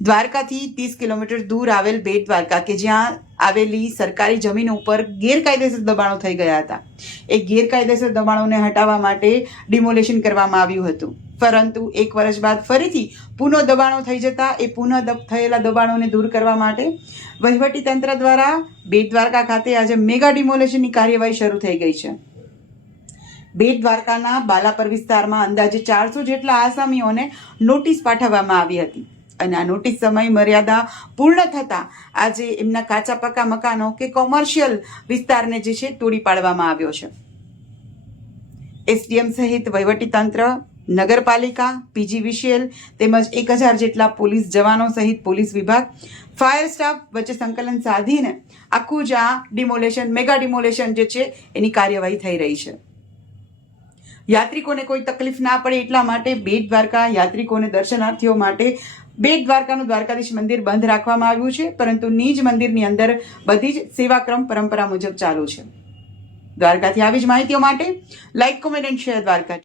દ્વારકાથી 30 કિલોમીટર દૂર આવેલ બેટ દ્વારકા કે જ્યાં આવેલી સરકારી જમીન ઉપર ગેરકાયદેસર દબાણો થઈ ગયા હતા. એ ગેરકાયદેસર દબાણોને હટાવવા માટે ડિમોલેશન કરવામાં આવ્યું હતું, પરંતુ 1 વર્ષ બાદ ફરીથી પુનઃ દબાણો થઈ જતા એ પુનઃ થયેલા દબાણોને દૂર કરવા માટે વહીવટી તંત્ર દ્વારા બેટ દ્વારકા ખાતે આજે મેગા ડિમોલેશનની કાર્યવાહી શરૂ થઈ ગઈ છે. બેટ દ્વારકાના બાલાપર વિસ્તારમાં અંદાજે 400 જેટલા આસામીઓને નોટિસ પાઠવવામાં આવી હતી અને આ નોટિસ સમય મર્યાદા પૂર્ણ થતાં આજે એમના કાચા પાકા મકાનો કે કોમર્શિયલ વિસ્તારને જે છે તોડી પાડવામાં આવ્યો છે. એસડીએમ સહિત વહીવટીતંત્ર, નગરપાલિકા, પીજીવીસીએલ તેમજ 1000 જેટલા પોલીસ જવાનો સહિત પોલીસ વિભાગ, ફાયર સ્ટાફ વચ્ચે સંકલન સાધીને આખું જ આ ડિમોલેશન, મેગા ડિમોલેશન જે છે એની કાર્યવાહી થઈ રહી છે. યાત્રિકોને કોઈ તકલીફ ના પડે એટલા માટે બેટ દ્વારકા યાત્રિકોને, દર્શનાર્થીઓ માટે બેટ દ્વારકાનું દ્વારકાધીશ મંદિર બંધ રાખવામાં આવ્યું છે, પરંતુ નિજ મંદિરની અંદર બધી જ સેવાક્રમ પરંપરા મુજબ ચાલુ છે. દ્વારકાથી આવી જ માહિતીઓ માટે like, comment and share Dwarka.